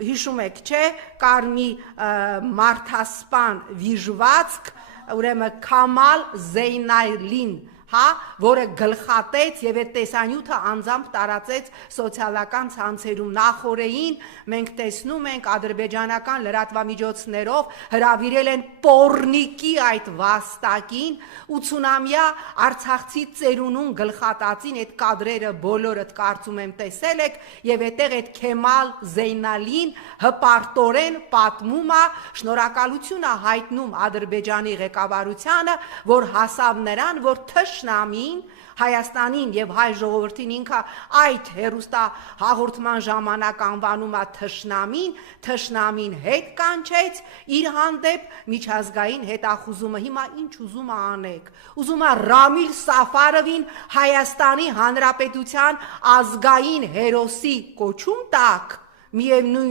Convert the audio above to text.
հիշում եք, չէ, կար մի մարդասպան վիժվածք, ուրեմն Քամալ Զեյնալին, որը գլխատեց եւ այդ տեսանյութը անձամբ տարածեց սոցիալական ցանցերում նախորդին մենք տեսնում ենք ադրբեջանական լրատվամիջոցներով հրավիրել են պոռնիկի այդ վաստակին 80-ամյա արցախցի ծերունուն գլխատածին այդ կադրերը բոլորդ կարծում եմ տեսել եք եւ այդտեղ այդ Քեմալ Զեյնալին հպարտորեն պատմում է շնորհակալություն է հայտնում Ադրբեջանի ղեկավարությանը որ հասավ նրան որ Թշնամին Հայաստանին եւ հայ ժողովրդին ինքը այդ հերուստա հաղորդման ժամանակ անվանում է Թշնամին հետ կանչեց իր հանդեպ միջազգային հետախուզումը հիմա ինչ ուզում է անեք ուզում է Ռամիլ Սաֆարովին Հայաստանի Հանրապետության ազգային հերոսի կոչում տակ միևնույն